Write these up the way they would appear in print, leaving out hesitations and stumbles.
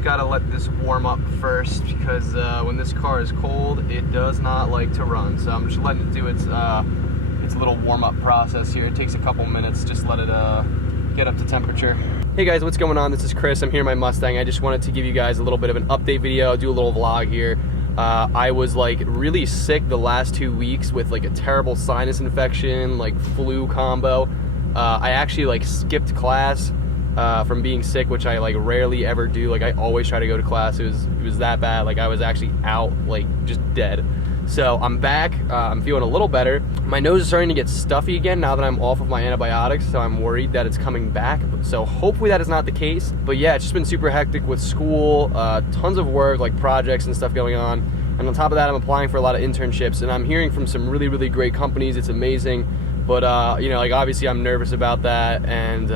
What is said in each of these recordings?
just gotta let this warm up first because when this car is cold, it does not like to run. So I'm just letting it do its little warm up process here. It takes a couple minutes, just let it get up to temperature. Hey guys, what's going on? This is Chris. I'm here in my Mustang. I just wanted to give you guys a little bit of an update video, do a little vlog here. I was like really sick the last 2 weeks with like a terrible sinus infection, like flu combo. I actually like skipped class from being sick, which I like rarely ever do. Like I always try to go to class. It was that bad. Like I was actually out, like just dead. So I'm back. I'm feeling a little better. My nose is starting to get stuffy again now that I'm off of my antibiotics, so I'm worried that it's coming back. So hopefully that is not the case. But yeah, it's just been super hectic with school, tons of work, like projects and stuff going on. And on top of that, I'm applying for a lot of internships, and I'm hearing from some really, really great companies. It's amazing. But you know, like obviously I'm nervous about that, and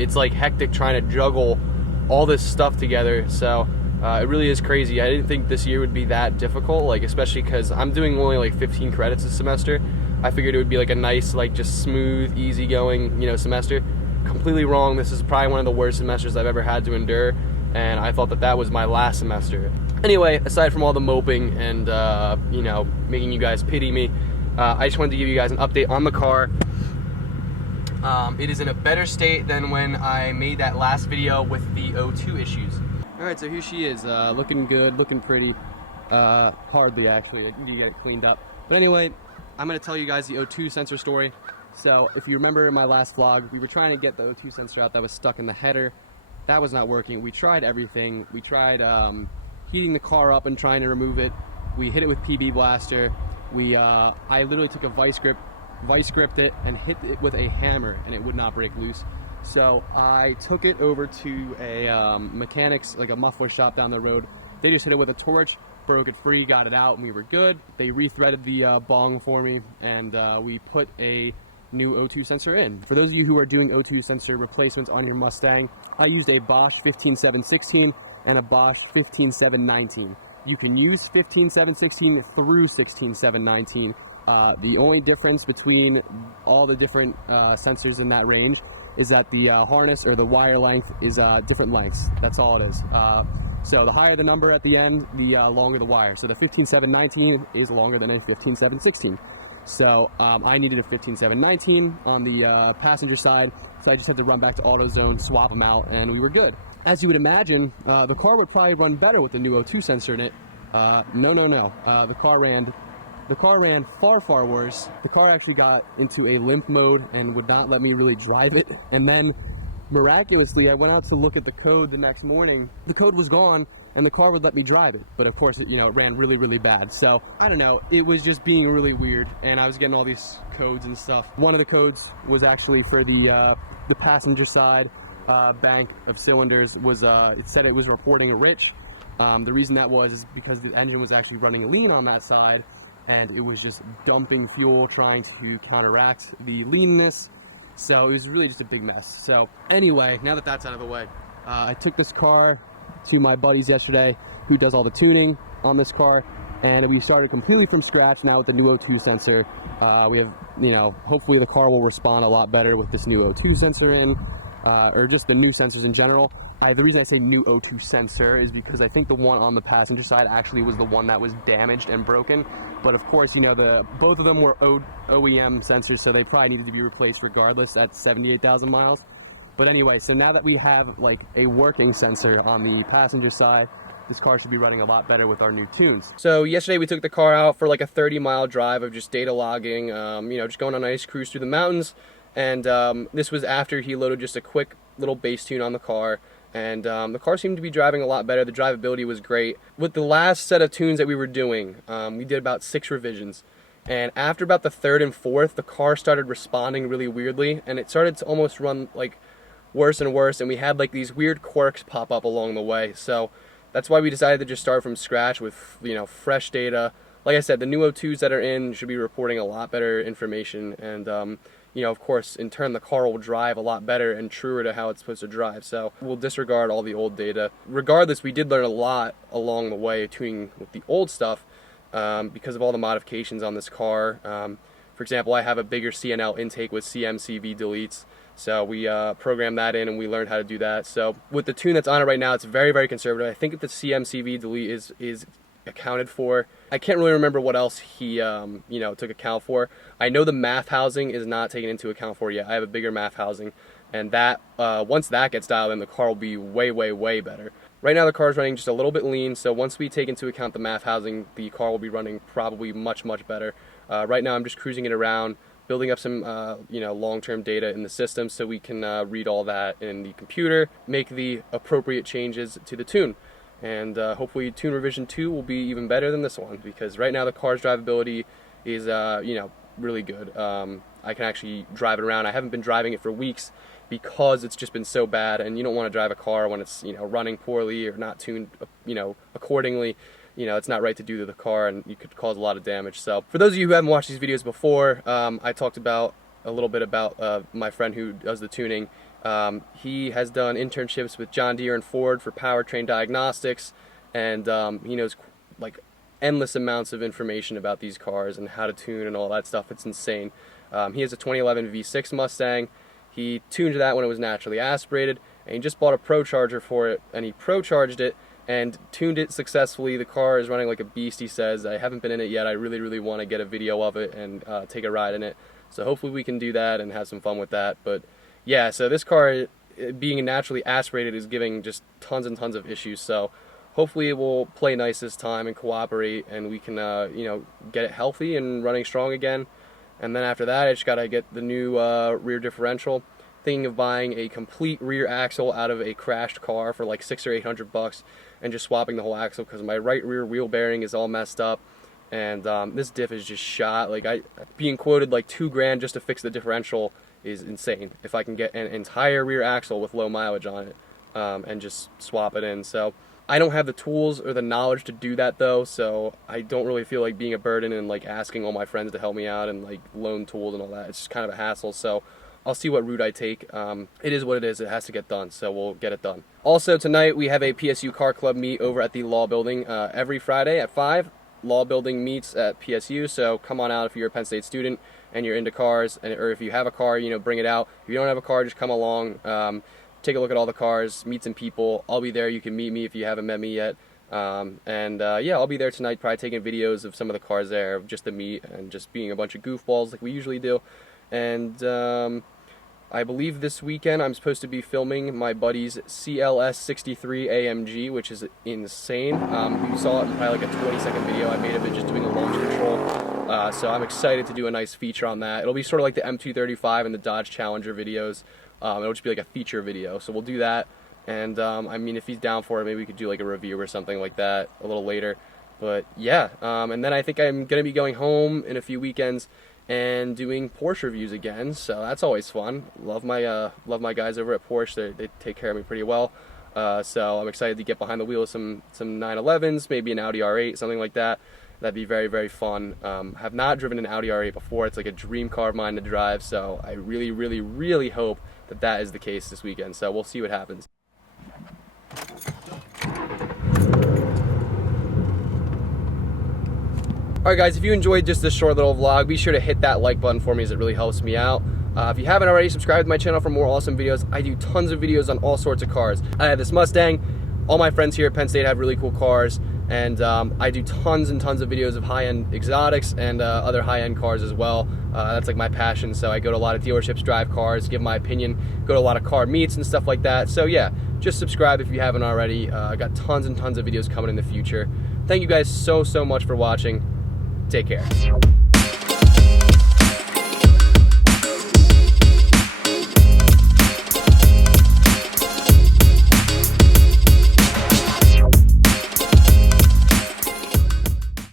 it's like hectic trying to juggle all this stuff together. So it really is crazy. I didn't think this year would be that difficult, like especially because I'm doing only like 15 credits this semester. I figured it would be like a nice, like just smooth, easygoing, you know, semester. Completely wrong. This is probably one of the worst semesters I've ever had to endure, and I thought that that was my last semester. Anyway, aside from all the moping and you know, making you guys pity me, I just wanted to give you guys an update on the car. It is in a better state than when I made that last video with the O2 issues. Alright, so here she is, looking good, looking pretty. Hardly actually, I need to get it cleaned up. But anyway, I'm going to tell you guys the O2 sensor story. So if you remember in my last vlog, we were trying to get the O2 sensor out that was stuck in the header. That was not working. We tried everything. We tried heating the car up and trying to remove it. We hit it with PB Blaster. I literally took a vice gripped it and hit it with a hammer, and it would not break loose. So I took it over to a mechanics, like a muffler shop down the road. They just hit it with a torch, broke it free, got it out, and we were good. They rethreaded the bong for me, and we put a new O2 sensor in. For those of you who are doing O2 sensor replacements on your Mustang, I used a Bosch 15716 and a Bosch 15719. You can use 15716 through 16719. The only difference between all the different sensors in that range is that the harness or the wire length is different lengths. That's all it is. So the higher the number at the end, the longer the wire. So the 15719 is longer than a 15716. So I needed a 15719 on the passenger side, so I just had to run back to AutoZone, swap them out, and we were good. As you would imagine, the car would probably run better with the new O2 sensor in it. No. The car ran far, far worse. The car actually got into a limp mode and would not let me really drive it. And then, miraculously, I went out to look at the code the next morning. The code was gone, and the car would let me drive it. But of course, it ran really, really bad. So, I don't know, it was just being really weird, and I was getting all these codes and stuff. One of the codes was actually for the passenger side bank of cylinders. It said it was reporting rich. The reason that was is because the engine was actually running lean on that side, and it was just dumping fuel trying to counteract the leanness. So it was really just a big mess. So anyway, now that that's out of the way, I took this car to my buddies yesterday who does all the tuning on this car, and we started completely from scratch now with the new O2 sensor. We have, hopefully the car will respond a lot better with this new O2 sensor in, or just the new sensors in general. The reason I say new O2 sensor is because I think the one on the passenger side actually was the one that was damaged and broken. But of course, both of them were OEM sensors, so they probably needed to be replaced regardless at 78,000 miles. But anyway, so now that we have like a working sensor on the passenger side, this car should be running a lot better with our new tunes. So yesterday we took the car out for like a 30-mile drive of just data logging, just going on a nice cruise through the mountains. And this was after he loaded just a quick little bass tune on the car. And the car seemed to be driving a lot better. The drivability was great. With the last set of tunes that we were doing, we did about 6 revisions. And after about the 3rd and 4th, the car started responding really weirdly, and it started to almost run like worse and worse, and we had like these weird quirks pop up along the way. So that's why we decided to just start from scratch with, fresh data. Like I said, the new O2s that are in should be reporting a lot better information, and of course, in turn, the car will drive a lot better and truer to how it's supposed to drive. So we'll disregard all the old data. Regardless, we did learn a lot along the way tuning with the old stuff because of all the modifications on this car. For example, I have a bigger CNL intake with CMCV deletes. So we programmed that in and we learned how to do that. So with the tune that's on it right now, it's very, very conservative. I think the CMCV delete is accounted for. I can't really remember what else he took account for. I know the math housing is not taken into account for yet. I have a bigger math housing, and that once that gets dialed in, the car will be way, way, way better. Right now the car is running just a little bit lean, so once we take into account the math housing, the car will be running probably much, much better. Right now I'm just cruising it around, building up some long-term data in the system so we can read all that in the computer, make the appropriate changes to the tune. And hopefully tune revision 2 will be even better than this one, because right now the car's drivability is really good. I can actually drive it around. I haven't been driving it for weeks because it's just been so bad, and you don't want to drive a car when it's running poorly or not tuned accordingly. It's not right to do to the car, and you could cause a lot of damage. So for those of you who haven't watched these videos before, I talked about a little bit about my friend who does the tuning. He has done internships with John Deere and Ford for powertrain diagnostics, and he knows like endless amounts of information about these cars and how to tune and all that stuff. It's insane. He has a 2011 V6 Mustang. He tuned that when it was naturally aspirated, and he just bought a Pro Charger for it, and he Pro Charged it and tuned it successfully. The car is running like a beast, he says. I haven't been in it yet. I really, really want to get a video of it and take a ride in it. So hopefully we can do that and have some fun with that. But yeah, so this car, being naturally aspirated, is giving just tons and tons of issues. So hopefully it will play nice this time and cooperate, and we can get it healthy and running strong again. And then after that, I just gotta get the new rear differential. Thinking of buying a complete rear axle out of a crashed car for like $600 or $800 and just swapping the whole axle, because my right rear wheel bearing is all messed up, and this diff is just shot. Like, being quoted like $2,000 just to fix the differential is insane. If I can get an entire rear axle with low mileage on it and just swap it in. So I don't have the tools or the knowledge to do that though, so I don't really feel like being a burden and like asking all my friends to help me out and like loan tools and all that. It's just kind of a hassle. So I'll see what route I take. It is what it is. It has to get done, so we'll get it done. Also tonight we have a PSU Car Club meet over at the Law Building every Friday at 5. Law Building meets at PSU, so come on out if you're a Penn State student and you're into cars, or if you have a car, bring it out. If you don't have a car, just come along. Take a look at all the cars, meet some people. I'll be there. You can meet me if you haven't met me yet. Yeah, I'll be there tonight, probably taking videos of some of the cars there, just to meet and just being a bunch of goofballs like we usually do. And I believe this weekend I'm supposed to be filming my buddy's CLS 63 AMG, which is insane. You saw it in probably like a 20-second video I made of it just doing a launch control. So I'm excited to do a nice feature on that. It'll be sort of like the M235 and the Dodge Challenger videos. It'll just be like a feature video. So we'll do that. And I mean, if he's down for it, maybe we could do like a review or something like that a little later. But yeah, and then I think I'm going to be going home in a few weekends and doing Porsche reviews again, so that's always fun. Love my guys over at Porsche. They take care of me pretty well. So I'm excited to get behind the wheel of some 911s, maybe an Audi R8, something like that. That'd be very, very fun. Have not driven an Audi R8 before. It's like a dream car of mine to drive, so I really, really, really hope that that is the case this weekend. So we'll see what happens. Alright guys, if you enjoyed just this short little vlog, be sure to hit that like button for me, as it really helps me out. If you haven't already, subscribe to my channel for more awesome videos. I do tons of videos on all sorts of cars. I have this Mustang. All my friends here at Penn State have really cool cars, and I do tons and tons of videos of high-end exotics and other high-end cars as well. That's like my passion, so I go to a lot of dealerships, drive cars, give my opinion, go to a lot of car meets and stuff like that. So yeah, just subscribe if you haven't already. I got tons and tons of videos coming in the future. Thank you guys so much for watching. Take care.